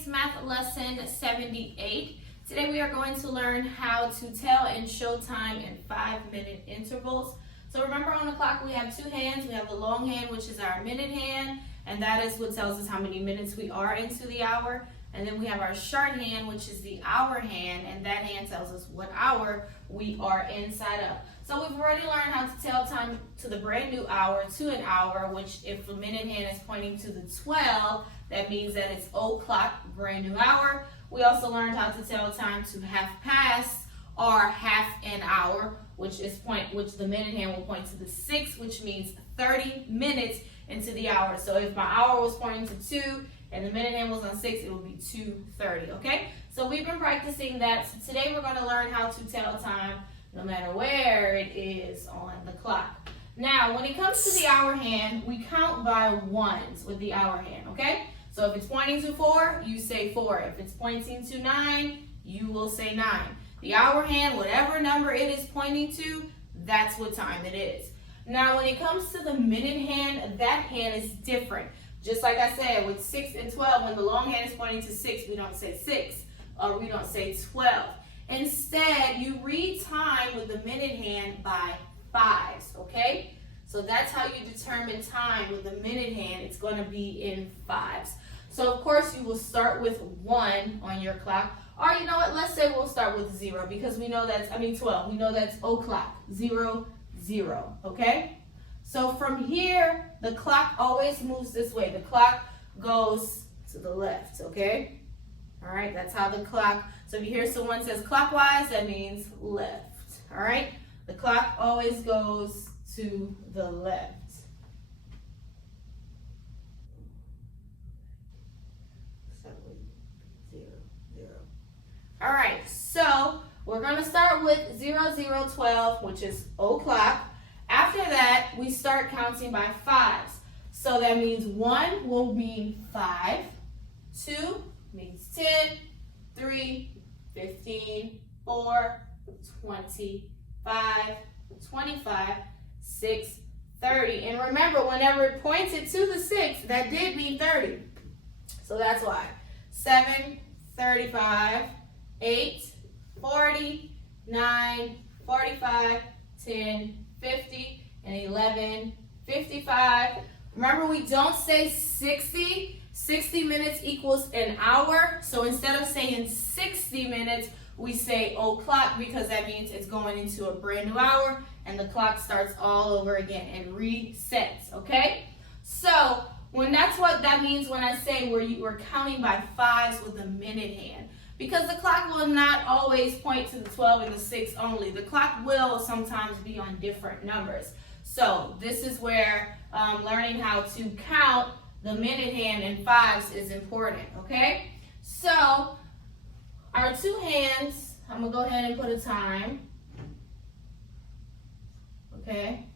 Advanced Math Lesson 78. Today we are going to learn how to tell and show time in 5-minute intervals. So remember, on the clock we have two hands. We have the long hand, which is our minute hand, and that is what tells us how many minutes we are into the hour. And then we have our short hand, which is the hour hand, and that hand tells us what hour we are inside of. So we've already learned how to tell time to the brand new hour, to an hour, which if the minute hand is pointing to the 12, that means that it's o'clock, brand new hour. We also learned how to tell time to half past or half an hour, which the minute hand will point to the 6, which means 30 minutes into the hour. So if my hour was pointing to 2 and the minute hand was on 6, it would be 2:30, okay? So we've been practicing that. So today we're gonna learn how to tell time no matter where it is on the clock. Now, when it comes to the hour hand, we count by ones with the hour hand, okay? So if it's pointing to 4, you say 4. If it's pointing to 9, you will say 9. The hour hand, whatever number it is pointing to, that's what time it is. Now, when it comes to the minute hand, that hand is different. Just like I said, with 6 and 12, when the long hand is pointing to 6, we don't say 6, or we don't say 12. Instead, you read time with the minute hand by 5s, okay? So that's how you determine time with the minute hand. It's going to be in 5s. So, of course, you will start with 1 on your clock. Or, you know what, let's say we'll start with 0, because we know that's, 12. We know that's o'clock, 0, 0, okay? So from here, the clock always moves this way. The clock goes to the left, okay? All right, that's how the clock, so if you hear someone says clockwise, that means left, all right? The clock always goes to the left. 7, 0, 0. All right, so we're gonna start with 0, 0, 12, which is o'clock. After that, we start counting by 5s. So that means 1 will mean 5, 2 means 10, 3, 15, 4, 20, 5, 25, 6, 30. And remember, whenever it pointed to the 6, that did mean 30. So that's why. 7, 35, 8, 40, 9, 45, 10, 50, and 11, 55. Remember, we don't say 60. 60 minutes equals an hour. So instead of saying 60 minutes, we say o'clock, because that means it's going into a brand new hour and the clock starts all over again and resets, okay? So that's what that means when I say we're counting by 5s with the minute hand. Because the clock will not always point to the 12 and the 6 only. The clock will sometimes be on different numbers. So this is where learning how to count the minute hand in 5s is important, okay? So our two hands, I'm gonna go ahead and put a time, okay?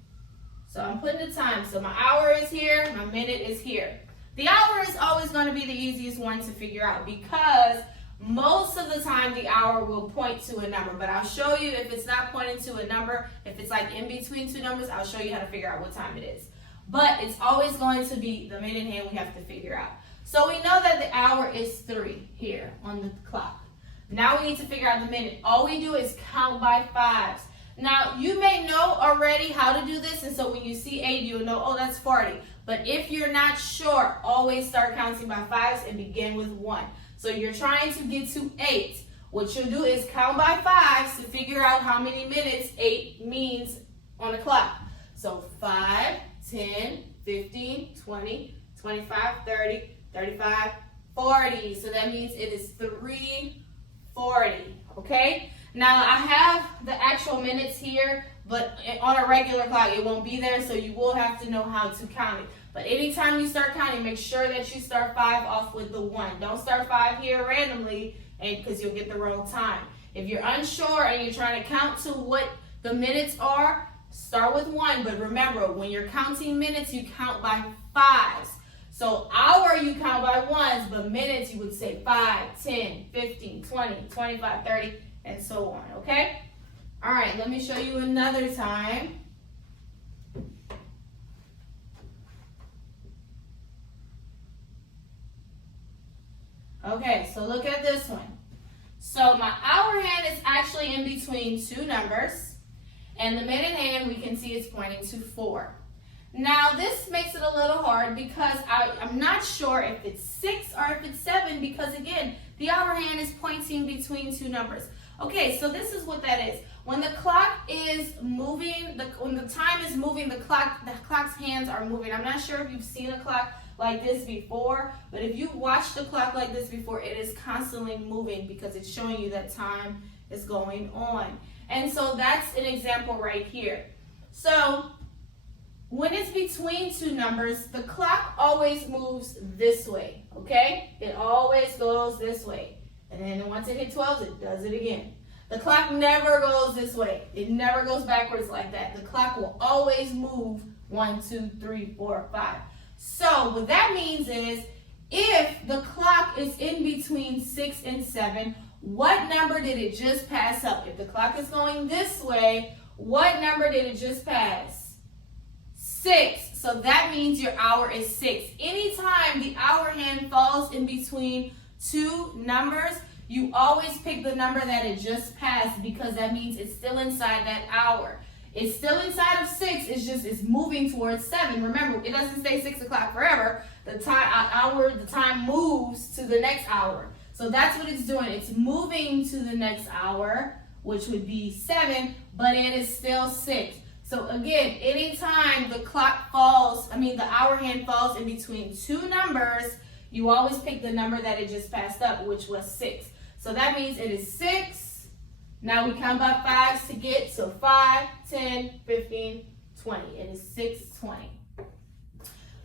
So I'm putting the time. So my hour is here, my minute is here. The hour is always gonna be the easiest one to figure out, because most of the time the hour will point to a number, but I'll show you if it's not pointing to a number, if it's like in between two numbers, I'll show you how to figure out what time it is. But it's always going to be the minute hand we have to figure out. So we know that the hour is 3 here on the clock. Now we need to figure out the minute. All we do is count by 5s. Now you may know already how to do this, and so when you see 8, you'll know, oh, that's 40. But if you're not sure, always start counting by 5s and begin with 1. So you're trying to get to 8. What you'll do is count by 5s to figure out how many minutes 8 means on the clock. So 5, 10, 15, 20, 25, 30, 35, 40. So that means it is 3:40, okay? Now I have the actual minutes here, but on a regular clock it won't be there, so you will have to know how to count it. But anytime you start counting, make sure that you start 5 off with the 1. Don't start 5 here randomly, because you'll get the wrong time. If you're unsure and you're trying to count to what the minutes are, start with 1. But remember, when you're counting minutes, you count by 5s. So hour you count by 1s, but minutes you would say 5, 10, 15, 20, 25, 30, and so on, okay? All right, let me show you another time. Okay, so look at this one. So my hour hand is actually in between two numbers, and the minute hand we can see is pointing to 4. Now this makes it a little hard because I'm not sure if it's 6 or if it's 7 because again, the hour hand is pointing between two numbers. Okay, so this is what that is. When the clock is moving, when the time is moving, the clock's hands are moving. I'm not sure if you've seen a clock like this before, but if you watched the clock like this before, it is constantly moving because it's showing you that time is going on. And so that's an example right here. So when it's between two numbers, the clock always moves this way, okay? It always goes this way. And then once it hits 12, it does it again. The clock never goes this way. It never goes backwards like that. The clock will always move 1, 2, 3, 4, 5. So what that means is if the clock is in between 6 and 7, what number did it just pass up? If the clock is going this way, what number did it just pass? 6. So that means your hour is 6. Anytime the hour hand falls in between two numbers, you always pick the number that it just passed because that means it's still inside that hour. It's still inside of 6, it's moving towards 7. Remember, it doesn't stay 6 o'clock forever. The time moves to the next hour. So that's what it's doing. It's moving to the next hour, which would be 7, but it is still 6. So again, anytime the hour hand falls in between two numbers, you always pick the number that it just passed up, which was 6. So that means it is 6. Now we count by 5s to get, so 5, 10, 15, 20. It is 6:20.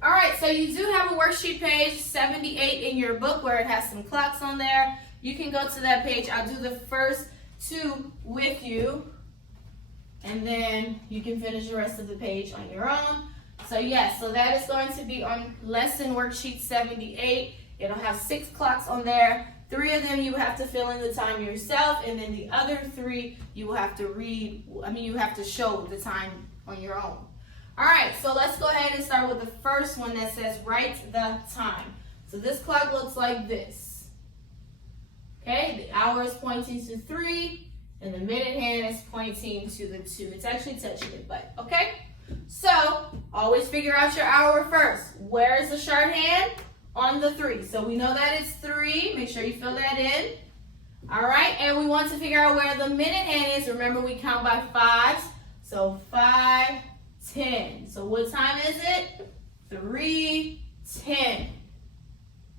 All right, so you do have a worksheet page 78 in your book where it has some clocks on there. You can go to that page. I'll do the first 2 with you, and then you can finish the rest of the page on your own. So yes, so that is going to be on lesson worksheet 78. It'll have 6 clocks on there. 3 of them you have to fill in the time yourself, and then the other 3 you will have to you have to show the time on your own. All right, so let's go ahead and start with the first one that says write the time. So this clock looks like this. Okay, the hour is pointing to 3, and the minute hand is pointing to the 2. It's actually touching it, but okay. So always figure out your hour first. Where is the short hand? On the 3. So we know that it's 3. Make sure you fill that in. All right, and we want to figure out where the minute hand is. Remember, we count by 5s. So 5, 10. So what time is it? 3:10.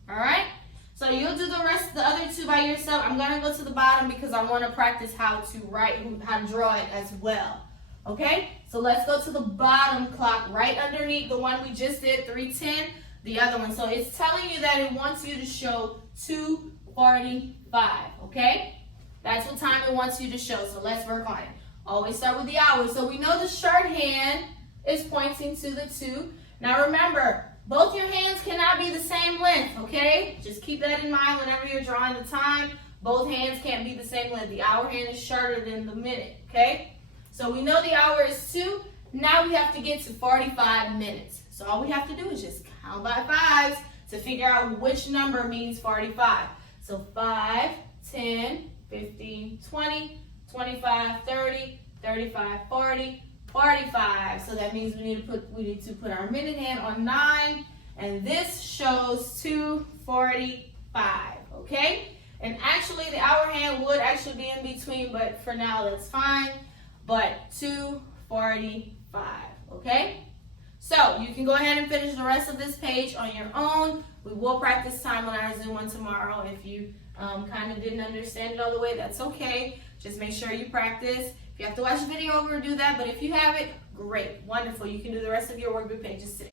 All right. So you'll do the other 2 by yourself. I'm gonna go to the bottom because I want to practice how to draw it as well. Okay. So let's go to the bottom clock right underneath the one we just did, 3:10. The other one. So it's telling you that it wants you to show 2:45. Okay. That's what time it wants you to show. So let's work on it. Always start with the hour. So we know the short hand is pointing to the 2. Now remember, both your hands cannot be the same length, okay? Just keep that in mind whenever you're drawing the time. Both hands can't be the same length. The hour hand is shorter than the minute, okay? So we know the hour is 2. Now we have to get to 45 minutes. So all we have to do is just count by 5s to figure out which number means 45. So 5, 10, 15, 20, 25, 30, 35, 40, 45. So that means we need to put our minute hand on 9, and this shows 2:45. Okay? And actually the hour hand would actually be in between, but for now that's fine. But 2:45. Okay? So you can go ahead and finish the rest of this page on your own. We will practice time on our Zoom one tomorrow. If you kind of didn't understand it all the way, that's okay. Just make sure you practice. If you have to watch the video over, do that. But if you have it, great, wonderful. You can do the rest of your workbook pages today.